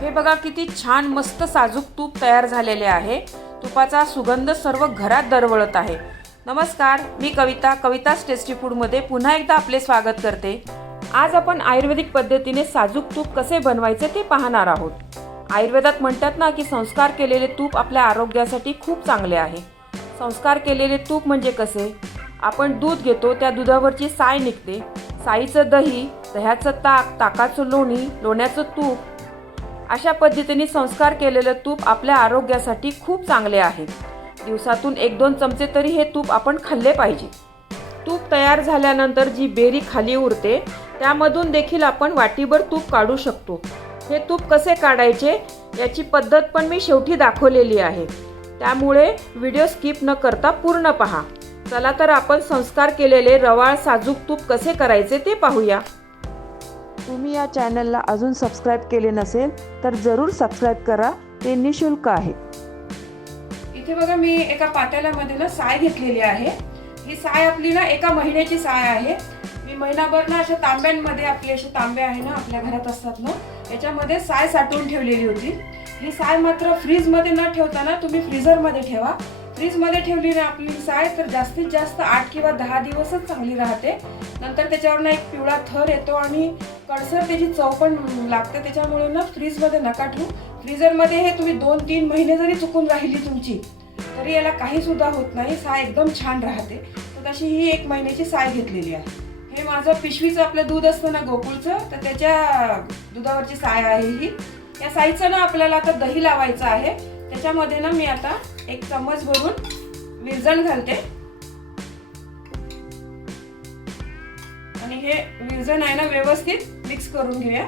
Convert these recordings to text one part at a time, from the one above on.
हे बघा किती छान मस्त साजूक तूप तयार झालेले आहे. तुपाचा सुगंध सर्व घरात दरवळत आहे. नमस्कार मी कविता कविताच टेस्टी फूडमध्ये पुन्हा एकदा आपले स्वागत करते. आज आपण आयुर्वेदिक पद्धतीने साजूक तूप कसे बनवायचे ते पाहणार आहोत. आयुर्वेदात म्हणतात ना की संस्कार केलेले तूप आपल्या आरोग्यासाठी खूप चांगले आहे. संस्कार केलेले तूप म्हणजे कसे? आपण दूध घेतो त्या दुधावरची साय निघते. साईचं दही दह्याचं ताक ताकाचं लोणी लोण्याचं तूप अशा पद्धतीने संस्कार केलेलं तूप आपल्या आरोग्यासाठी खूप चांगले आहे. दिवसातून एक दोन चमचे तरी हे तूप आपण खाल्ले पाहिजे. तूप तयार झाल्यानंतर जी बेरी खाली उरते त्यामधून देखील आपण वाटीभर तूप काढू शकतो. हे तूप कसे काढायचे याची पद्धत पण मी शेवटी दाखवलेली आहे. त्यामुळे व्हिडिओ स्किप न करता पूर्ण पहा. चला तर आपण संस्कार केलेले रवाळ साजूक तूप कसे करायचे ते पाहूया. तुम्ही या चॅनलला अजून सबस्क्राईब केले नसेल तर जरूर सबस्क्राईब करा. ते निशुल्क आहे. इथे बघा मी एका पातेल्यामध्ये ना साय घेतलेली आहे. ही साय आपली ना एका महिन्याची साय आहे. मी महिनाभर ना अशा तांब्यांमध्ये आपले असे तांबे आहे ना आपल्या घरात असतात ना याच्यामध्ये साय साठवून ठेवलेली होती. ही साय मात्र फ्रीजमध्ये न ठेवताना तुम्ही फ्रीझरमध्ये ठेवा. फ्रीजमध्ये ठेवली ना आपली साय तर जास्तीत जास्त आठ किंवा दहा दिवसच चांगली राहते. नंतर त्याच्यावर ना एक पिवळा थर येतो आणि कडसर त्याची चव पण लागते. त्याच्यामुळे ना फ्रीजमध्ये नका ठेवू. फ्रीजरमध्ये हे तुम्ही दोन तीन महिने जरी चुकून राहिली तुमची तरी याला काहीसुद्धा होत नाही. साय एकदम छान राहते. तर तशी ही एक महिन्याची साय घेतलेली आहे. हे माझं पिशवीचं आपलं दूध असतं ना गोकुळचं तर त्याच्या दुधावरची साय आहे ही. या साईचं ना आपल्याला आता दही लावायचं आहे. त्याच्यामध्ये ना मी आता एक चम्मच भरून विरजण घालते. आणि हे विरजण आहे ना व्यवस्थित मिक्स करून घेऊया.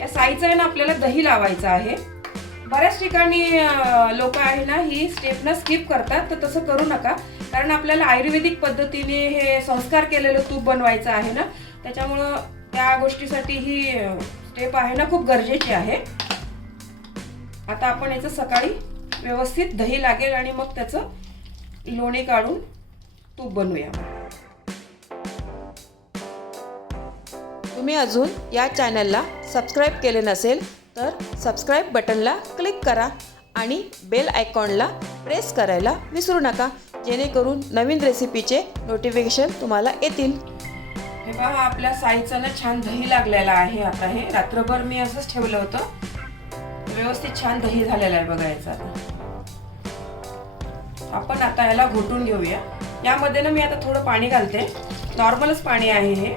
या साईचं आहे ना आपल्याला दही लावायचं आहे. बऱ्याच ठिकाणी लोक आहे ना ही स्टेप ना स्किप करतात तर तसं करू नका. कारण आपल्याला आयुर्वेदिक पद्धतीने हे संस्कार केलेलं तूप बनवायचं आहे ना त्याच्यामुळं त्या गोष्टीसाठी ही स्टेप आहे ना खूप गरजेची आहे. आता आपण याचं सकाळी व्यवस्थित दही लागेल आणि मग त्याचं लोणी काढून तूप बनवूया. तुम्ही अजून या चॅनलला सबस्क्राईब केले नसेल तर सबस्क्राईब बटनला क्लिक करा आणि बेल आयकॉनला प्रेस करायला विसरू नका जेणेकरून नवीन रेसिपीचे नोटिफिकेशन तुम्हाला येतील. हे पहा आपल्या साईचं ना छान दही लागलेला आहे आता हे. रात्रभर मी असंच ठेवलं होतं. व्यवस्थित छान दही झालेलं आहे बघा याचं आता. आपण आता याला घोटून घेऊया. यामध्ये ना मी आता थोडं पाणी घालते. नॉर्मलच पाणी आहे हे.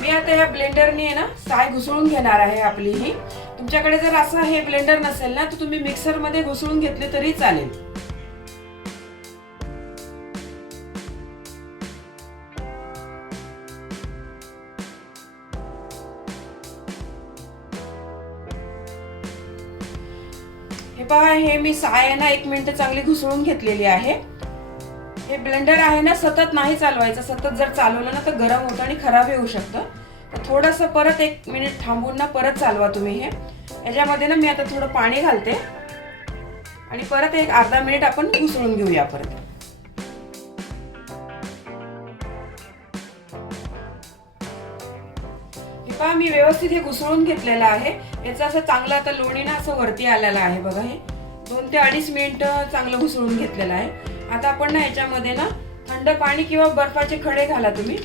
मी आता या ब्लेंडरने ना साय घुसळून घेणार आहे आपली ही. तुमच्याकडे जर असं हे ब्लेंडर नसेल ना तर तुम्ही मिक्सरमध्ये घुसळून घेतले तरी चालेल. पहा हे मी साय ना एक मिनिट चांगली घुसळून घेतलेली आहे. हे ब्लेंडर आहे ना सतत नाही चालवायचं. सतत जर चालवलं ना तर गरम होतं आणि खराब होऊ शकतं. तर थोडंसं परत एक मिनिट थांबून ना परत चालवा तुम्ही हे. याच्यामध्ये ना मी आता थोडं पाणी घालते. आणि परत एक अर्धा मिनिट आपण घुसळून घेऊया परत. पहा मी व्यवस्थित हे घुसळून घेतलेलं आहे? याचं असं चांगलं आता लोणी ना असं वरती आलेलं आहे बघा हे. दोन ते अडीच मिनिटं चांगलं घुसळून घेतलेलं आहे. आता आपण ना याच्यामध्ये ना थंड पाणी किंवा बर्फाचे खडे घाला तुम्ही.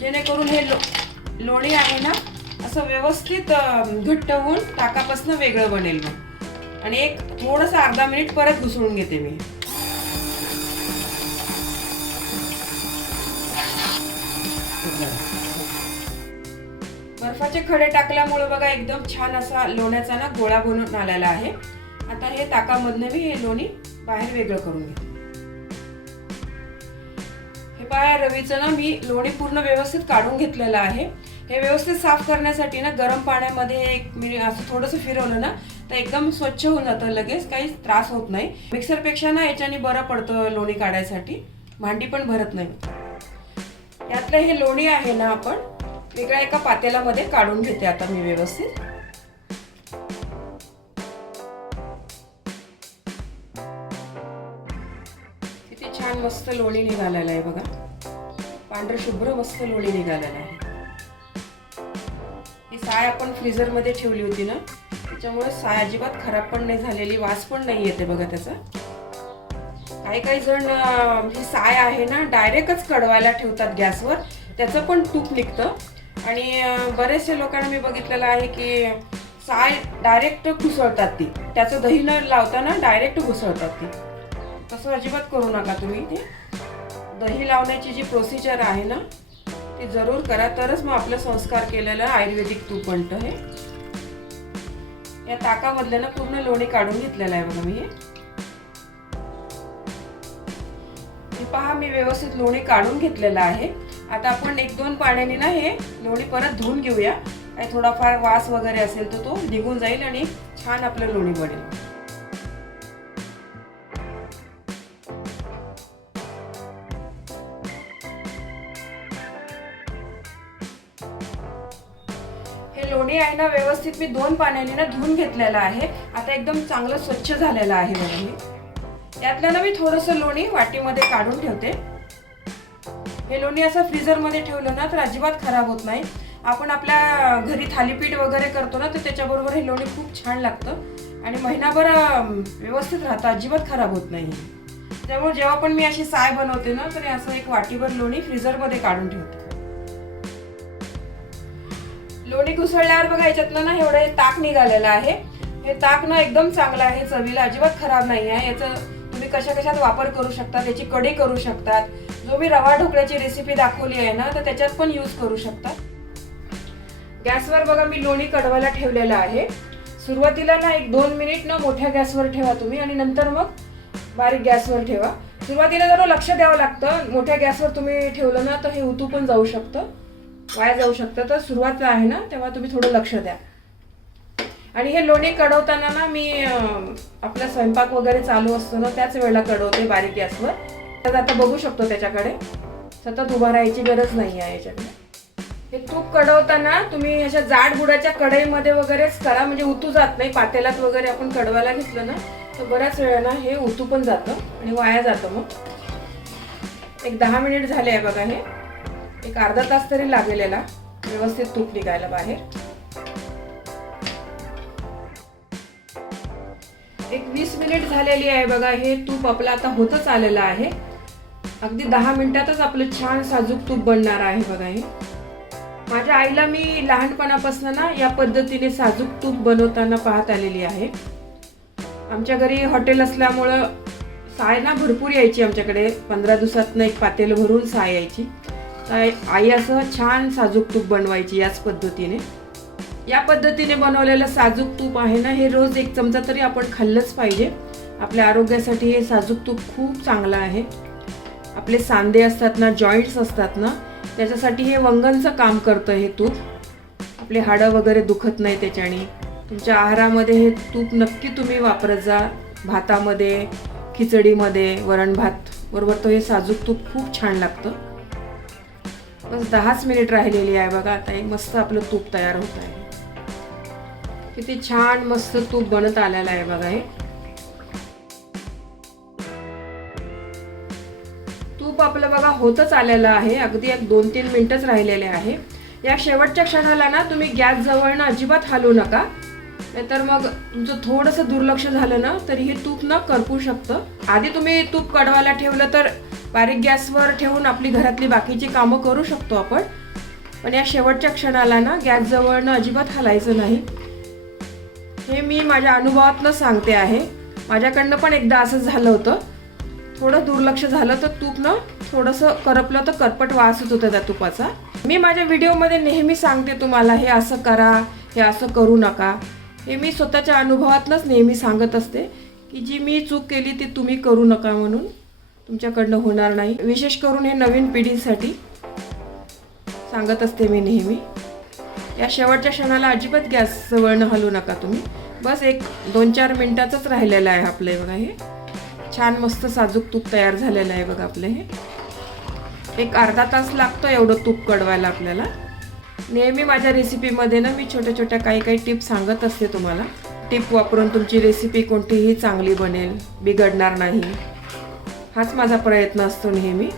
जेणेकरून हे लो लोणी आहे ना असं व्यवस्थित घट्ट होऊन ताकापासून वेगळं बनेल मग. आणि एक थोडंसं अर्धा मिनिट परत घुसळून घेते मी. बर्फाचे खडे टाकल्यामुळे बघा एकदम छान असा लोण्याचा ना गोळा बनून आलेला आहे. आता हे ताकामधनं मी हे लोणी बाहेर वेगळं करून घेते. हे पहा रवीचं ना मी लोणी पूर्ण व्यवस्थित काढून घेतलेलं आहे. हे व्यवस्थित साफ करण्यासाठी ना गरम पाण्यामध्ये एक मिनिट असं थोडंसं फिरवलं ना तर एकदम स्वच्छ होऊन जातं लगेच काही त्रास होत नाही. मिक्सरपेक्षा ना याच्याने बरं पडतं लोणी काढायसाठी. भांडी पण भरत नाही. यातलं हे लोणी आहे ना आपण वेगळ्या एका पातेल्यामध्ये काढून घेते आता मी व्यवस्थित. किती छान मस्त लोणी निघालेलं आहे बघा. पांढरं शुभ्र मस्त लोणी निघालेलं आहे. ही साय आपण फ्रीजरमध्ये ठेवली होती ना त्याच्यामुळे साय अजिबात खराब पण नाही झालेली वास पण नाही येते बघा त्याचा. काही काही जण ही साय आहे ना डायरेक्टच कडवायला ठेवतात गॅसवर त्याचं पण तूप निघतं. आणि बरेचसे लोकांना मी बघितलेलं आहे की साय डायरेक्ट घुसळतात ती. त्याचं दही न लावताना डायरेक्ट घुसळतात ती. तसं अजिबात करू नका तुम्ही ते. दही लावण्याची जी प्रोसिजर आहे ना ती जरूर करा. तरच मग आपलं संस्कार केलेलं आयुर्वेदिक तूप बनतं हे. या ताकामधलं ना पूर्ण लोणी काढून घेतलेलं आहे बघा मी हे पहा मी व्यवस्थित लोणी काढून घेतलेलं आहे. आता आपण एक दोन पाण्याने ना हे लोणी परत धुवून घेऊया. आणि थोडाफार वास वगैरे असेल तर तो निघून जाईल आणि छान आपलं लोणी बनेल. हे लोणी आहे ना व्यवस्थित मी दोन पाण्याने ना धुवून घेतलेलं आहे. आता एकदम चांगलं स्वच्छ झालेलं आहे बघा ना मी थोडंसं लोणी वाटीमध्ये काढून ठेवते. हे लोणी असं फ्रीजरमध्ये ठेवलं ना तर अजिबात खराब होत नाही. आपण आपल्या घरी थालीपीठ वगैरे करतो ना तर त्याच्याबरोबर हे लोणी खूप छान लागतं. आणि महिनाभर व्यवस्थित राहतं अजिबात खराब होत नाही. त्यामुळे जेव्हा पण मी अशी साय बनवते ना तर असं एक वाटीभर लोणी फ्रीजरमध्ये काढून ठेवते. लोणी घुसळल्यावर बघा याच्यातनं ना एवढं हे ताक निघालेलं आहे. हे ताक ना एकदम चांगलं आहे चवीला अजिबात खराब नाही आहे. याचं कशा कशात वापर करू शकतात त्याची कढी करू शकतात. जो मी रवा ढोकळ्याची रेसिपी दाखवली आहे ना तर त्याच्यात पण यूज करू शकतात. गॅसवर बघा मी लोणी कडवायला ठेवलेलं आहे. सुरुवातीला ना एक दोन मिनिट ना मोठ्या गॅसवर ठेवा तुम्ही आणि नंतर मग बारीक गॅसवर ठेवा. सुरुवातीला जरा लक्ष द्यावं लागतं. मोठ्या गॅसवर तुम्ही ठेवलं ना तर हे उतू पण जाऊ शकतं. वाया जाऊ शकतं. तर सुरुवात आहे ना तेव्हा तुम्ही थोडं लक्ष द्या. आणि हे लोणी कडवताना ना मी आपला स्वयंपाक वगैरे चालू असतो ना त्याच वेळेला कडवते बारीक गॅसवर. तर आता बघू शकतो त्याच्याकडे. सतत उभा राहायची गरज नाही आहे याच्याकडे. हे तूप कडवताना तुम्ही अशा जाड बुडाच्या कढईमध्ये वगैरेच करा म्हणजे उतू जात नाही. पातेलात वगैरे आपण कडवायला घेतलं ना तर बऱ्याच वेळा हे उतू पण जातं आणि वाया जातं मग. एक दहा मिनिट झाले आहे बघा हे. एक अर्धा तास तरी लागलेला व्यवस्थित तूप निघायला बाहेर. एक वीस मिनिट झालेली आहे बघा हे तूप आपलं आता होतच आलेलं आहे. अगदी दहा मिनिटातच आपलं छान साजूक तूप बनणार आहे बघा हे. माझ्या आईला मी लहानपणापासून ना या पद्धतीने साजूक तूप बनवताना पाहत आलेली आहे. आमच्या घरी हॉटेल असल्यामुळं साय ना भरपूर यायची आमच्याकडे. पंधरा दिवसातनं एक पातेलं भरून साय यायची. तर आई असं छान साजूक तूप बनवायची याच पद्धतीने. या पद्धतीने बनवलेलं साजूक तूप आहे ना हे रोज एक चमचा तरी आपण खाल्लंच पाहिजे. आपल्या आरोग्यासाठी हे साजूक तूप खूप चांगलं आहे. आपले सांधे असतात ना जॉईंट्स असतात ना त्याच्यासाठी हे वंगणचं काम करतं हे तूप. आपले हाडं वगैरे दुखत नाही त्याच्याने. तुमच्या आहारामध्ये हे तूप नक्की तुम्ही वापरत जा. भातामध्ये खिचडीमध्ये वरण भात बरोबर तो हे साजूक तूप खूप छान लागतं. बस दहाच मिनिट राहिलेली आहे बघा आता एक मस्त आपलं तूप तयार होत आहे. किती छान मस्त तूप बनत आलेला आहे बघा हे. तूप आपलं बघा होतच आलेलं आहे. अगदी एक दोन तीन मिनटच राहिलेले आहे. या शेवटच्या क्षणाला ना तुम्ही गॅस जवळनं अजिबात हलवू नका. नाहीतर मग तुमचं थोडंसं दुर्लक्ष झालं ना तरी हे तूप ना करपू शकतं. आधी तुम्ही तूप कडवायला ठेवलं तर बारीक गॅसवर ठेवून आपली घरातली बाकीची कामं करू शकतो आपण. पण या शेवटच्या क्षणाला ना गॅस जवळनं अजिबात हलायचं नाही. हे मी माझ्या अनुभवातनं सांगते आहे. माझ्याकडनं पण एकदा असंच झालं होतं. थोडं दुर्लक्ष झालं तर तूप ना थोडंसं करपलं तर करपट वासच होतं त्या तुपाचा. मी माझ्या व्हिडिओमध्ये नेहमी सांगते तुम्हाला हे असं करा हे असं करू नका. हे मी स्वतःच्या अनुभवातनंच नेहमी सांगत असते की जी मी चूक केली ती तुम्ही करू नका म्हणून. तुमच्याकडनं होणार नाही. विशेष करून हे नवीन पिढीसाठी सांगत असते मी नेहमी. या शेवटच्या क्षणाला अजिबात गॅस जवळनं हलवू नका तुम्ही. बस एक दोन चार मिनटाचंच राहिलेलं आहे आपलं हे बघा हे. छान मस्त साजूक तूप तयार झालेलं आहे बघा आपलं हे. एक अर्धा तास लागतो एवढं तूप कडवायला आपल्याला. नेहमी माझ्या रेसिपीमध्ये ना मी छोट्या छोट्या काही काही टिप्स सांगत असते तुम्हाला. टिप वापरून तुमची रेसिपी कोणतीही चांगली बनेल बिघडणार नाही. हाच माझा प्रयत्न असतो नेहमी.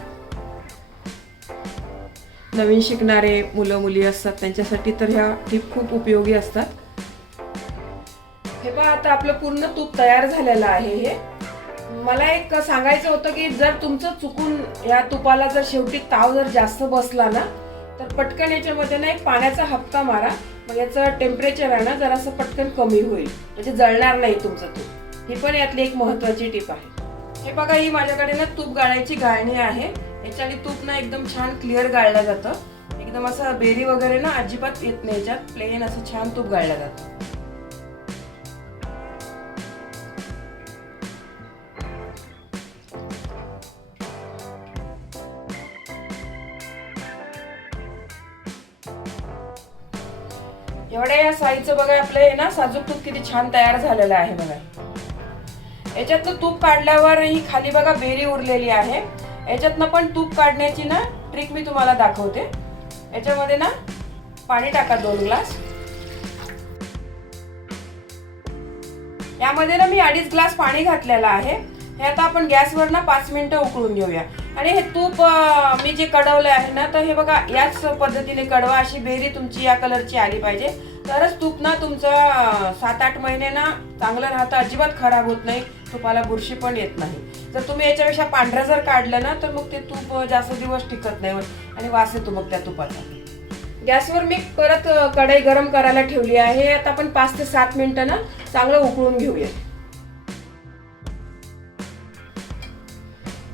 नवीन शिकणारे मुलं मुली असतात त्यांच्यासाठी तर ह्या टीप खूप उपयोगी असतात. हे पहा आता आपलं पूर्ण तूप तयार झालेलं आहे हे. मला एक सांगायचं होतं की जर तुमचं चुकून या तुपाला जर शेवटी ताव जर जास्त बसला ना तर पटकन याच्यामध्ये ना एक पाण्याचा हप्ता मारा. मग याचं टेम्परेचर आहे ना जरासं पटकन कमी होईल. म्हणजे जळणार नाही तुमचं तूप. ही पण यातली एक महत्वाची टीप आहे. हे बघा ही माझ्याकडे ना तूप गाळायची गाळणी आहे. याच्याने तूप ना एकदम छान क्लिअर गाळलं जातं. एकदम असं बेरी वगैरे ना अजिबात येत नाही याच्यात. प्लेन असं छान तूप गाळलं जातं. एवढ्या या साईजचं बघा आपलं हे ना साजूक तूप किती छान तयार झालेलं आहे बघा. याच्यातलं तूप काढल्यावर ही खाली बघा बेरी उरलेली आहे. याच्यातनं पण तूप काढण्याची ना ट्रिक मी तुम्हाला दाखवते. याच्यामध्ये ना पाणी टाका दोन ग्लास. यामध्ये ना मी अडीच ग्लास पाणी घातलेलं आहे. हे आता आपण गॅसवर ना पाच मिनिटं उकळून घेऊया. आणि हे तूप मी जे कडवलं आहे ना तर हे बघा याच पद्धतीने कडवा अशी बेरी तुमची या कलरची आली पाहिजे. तरच तूप ना तुमचं सात आठ महिने ना चांगलं राहतं अजिबात खराब होत नाही. तुपाला बुरशी पण येत नाही. जर तुम्ही याच्यापेक्षा पांढरं जर काढलं ना तर मग ते तूप जास्त दिवस टिकत नाही आणि वास येतो मग त्या तुपाचा. गॅसवर मी परत कढई गरम करायला ठेवली आहे. आता आपण पाच ते सात मिनिटं ना चांगलं उकळून घेऊया.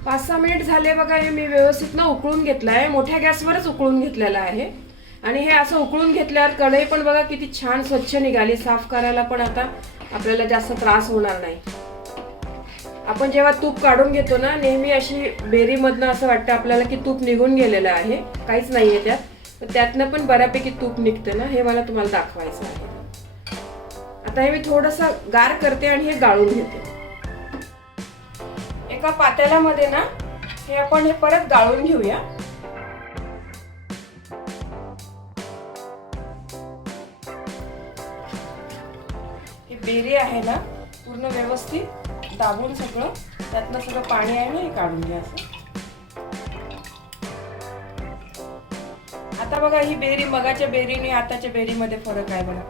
पाच सहा मिनिट झाले बघा हे मी व्यवस्थित ना उकळून घेतलं आहे मोठ्या गॅसवरच उकळून घेतलेलं आहे. आणि हे असं उकळून घेतल्यावर कढई पण बघा किती छान स्वच्छ निघाली. साफ करायला पण आता आपल्याला जास्त त्रास होणार नाही. आपण जेव्हा तूप काढून घेतो ना नेहमी अशी बेरीमधनं असं वाटतं आपल्याला की तूप निघून गेलेलं आहे. काहीच नाहीये त्यात. त्यातनं पण बऱ्यापैकी तूप निघतं ना हे मला तुम्हाला दाखवायचं आहे. आता हे मी थोडंसं गार करते आणि हे गाळून घेते. एका पातेल्यामध्ये ना हे आपण हे परत गाळून घेऊया. ही बेरी आहे ना पूर्ण व्यवस्थित दाबून सगळं त्यातलं सगळं पाणी आहे ना हे काढून घ्या असं. आता बघा ही बेरी मगाच्या बेरी आणि आताच्या बेरीमध्ये फरक आहे बघा.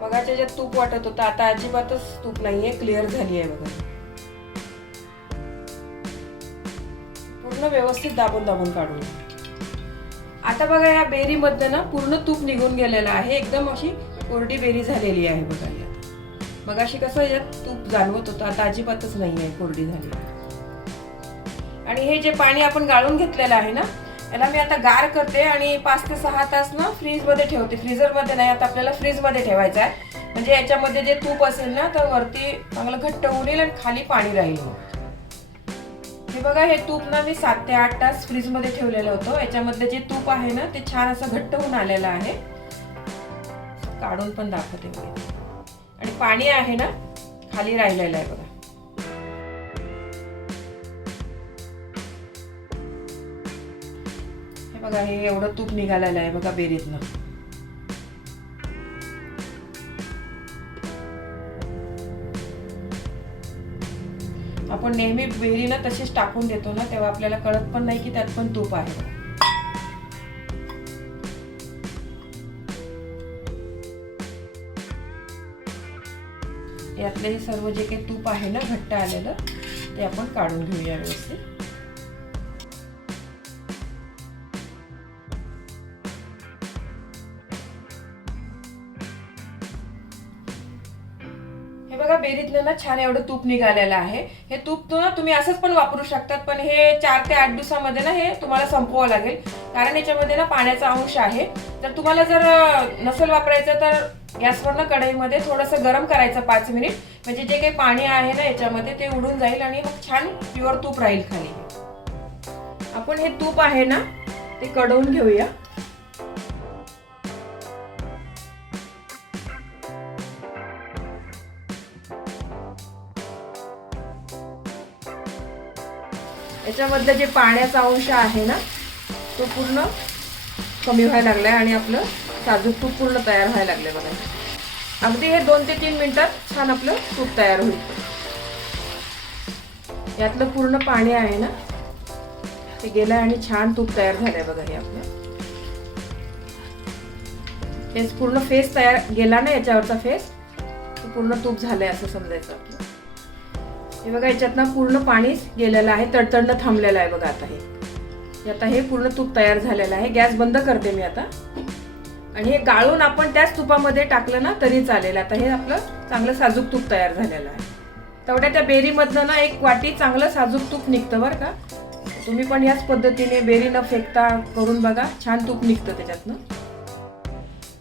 मगाच्या ज्यात तूप वाटत होतं आता अजिबातच तूप नाहीये क्लिअर झाली आहे बघा. पूर्ण व्यवस्थित दाबून दाबून काढून आता बघा या बेरी ना पूर्ण तूप निघून गेलेलं आहे. एकदम अशी कोरडी बेरी झालेली आहे बघा. मग अशी कसं यात तूप जाणवत होतं आता अजिबातच नाही आहे कोरडी झाली. आणि हे जे पाणी आपण गाळून घेतलेलं आहे ना याला मी आता गार करते आणि पाच ते सहा तास ना फ्रीजमध्ये ठेवते. फ्रीजरमध्ये नाही आता आपल्याला फ्रीजमध्ये ठेवायचं आहे. म्हणजे याच्यामध्ये जे तूप असेल ना तर वरती चांगलं घट्ट होऊन येईल आणि खाली पाणी राहील हे बघा हे तूप ना मी सात ते आठ तास फ्रीजमध्ये ठेवलेलं होतं. याच्यामधलं जे तूप आहे ना ते छान असं घट्ट होऊन आलेलं आहे. काढून पण दाखवते मी. आणि पाणी आहे ना खाली राहिलेलं आहे बघा. हे बघा हे एवढं तूप निघालेलं आहे बघा बेरीतनं. आपण नेहमी बेरी ना तशीच टाकून देतो ना तेव्हा आपल्याला कळत पण नाही की त्यात पण तूप आहे. यातले हे सर्व जे काही तूप आहे ना घट्ट आलेलं ते आपण काढून घेऊया व्यवस्थित. हे बघा बेरीतलं ना छान एवढं तूप निघालेलं आहे. हे तूप ना तुम्ही असंच पण वापरू शकतात पण हे चार ते आठ दिवसामध्ये ना हे तुम्हाला संपवावं लागेल. कारण याच्यामध्ये ना पाण्याचा अंश आहे. तर तुम्हाला जर नसेल वापरायचं तर गॅसवरनं कढईमध्ये थोडंसं गरम करायचं पाच मिनिट. म्हणजे जे काही पाणी आहे ना याच्यामध्ये ते उडून जाईल आणि मग छान प्युअर तूप राहील खाली. आपण हे तूप आहे ना ते कडवून घेऊया. याच्यामधलं जे पाण्याचा अंश आहे ना तो पूर्ण कमी व्हायला लागलं आहे आणि आपलं साजूक तूप पूर्ण तयार व्हायला लागले बघा. अगदी हे दोन ते तीन मिनटात छान आपलं तूप तयार होईल. यातलं पूर्ण पाणी आहे ना ते गेलं आहे आणि छान तूप तयार झालंय बघा हे आपलं. हेच पूर्ण फेस तयार गेला ना याच्यावरचा फेस पूर्ण तूप झालंय असं समजायचं आपलं. हे बघा याच्यातनं पूर्ण पाणी गेलेलं आहे तडतडणं थांबलेलं आहे बघा आता हे. आता हे पूर्ण तूप तयार झालेलं आहे. गॅस बंद करते मी आता. आणि हे गाळून आपण त्याच तुपामध्ये टाकलं ना तरी चालेल. आता हे आपलं चांगलं साजूक तूप तयार झालेलं आहे. तेवढ्या त्या बेरीमधनं ना एक वाटी चांगलं साजूक तूप निघतं बरं का. तुम्ही पण याच पद्धतीने बेरी न फेकता करून बघा. छान तूप निघतं त्याच्यातनं.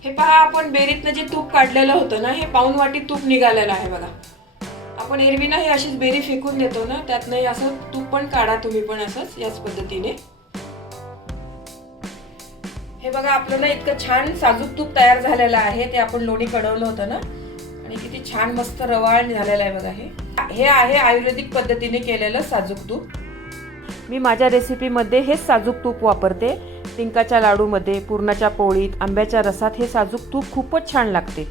हे पहा आपण बेरीतनं जे तूप काढलेलं होतं ना हे पाऊन वाटी तूप निघालेलं आहे बघा. आपण एरवी ना हे अशीच बेरी फेकून देतो ना त्यातनं असं तूप पण काढा तुम्ही पण असंच याच पद्धतीने. हे बघा आपलं ना इतकं छान साजूक तूप तयार झालेलं आहे. ते आपण लोणी कडवलं होतं ना. आणि किती छान मस्त रवाळ झालेलं आहे बघा हे. हे आहे आयुर्वेदिक पद्धतीने केलेलं साजूक तूप. मी माझ्या रेसिपीमध्ये हेच साजूक तूप वापरते. तिंकाच्या लाडूमध्ये पुरणाच्या पोळीत आंब्याच्या रसात हे साजूक तूप खूपच छान लागते.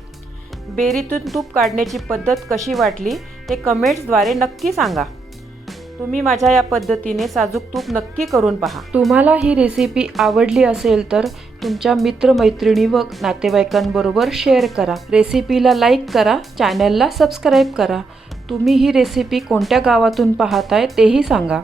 बेरीतून तूप काढण्याची पद्धत कशी वाटली ते कमेंट्सद्वारे नक्की सांगा. तुम्ही माझ्या या पद्धतीने साजूक तूप नक्की करून पहा. तुम्हाला ही रेसिपी आवडली असेल तर तुमच्या मित्रमैत्रिणी व नातेवाईकांबरोबर शेअर करा. रेसिपीला लाईक करा चॅनलला सबस्क्राईब करा. तुम्ही ही रेसिपी कोणत्या गावातून पाहताय तेही सांगा.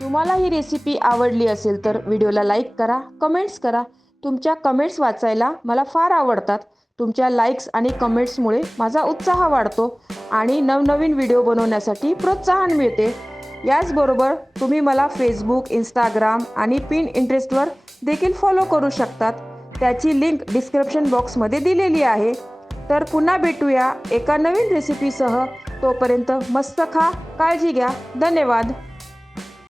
तुम्हाला ही रेसिपी आवडली असेल तर व्हिडिओला लाईक करा कमेंट्स करा. तुमच्या कमेंट्स वाचायला मला फार आवडतात. तुमच्या लाईक्स आणि कमेंट्समुळे माझा उत्साह वाढतो आणि नवनवीन व्हिडिओ बनवण्यासाठी प्रोत्साहन मिळते. याचबरोबर तुम्ही मला फेसबुक इंस्टाग्राम आणि पिन इंटरेस्टवर देखील फॉलो करू शकतात. त्याची लिंक डिस्क्रिप्शन बॉक्समध्ये दिलेली आहे. तर पुन्हा भेटूया एका नवीन रेसिपीसह तोपर्यंत मस्त खा काळजी घ्या. धन्यवाद.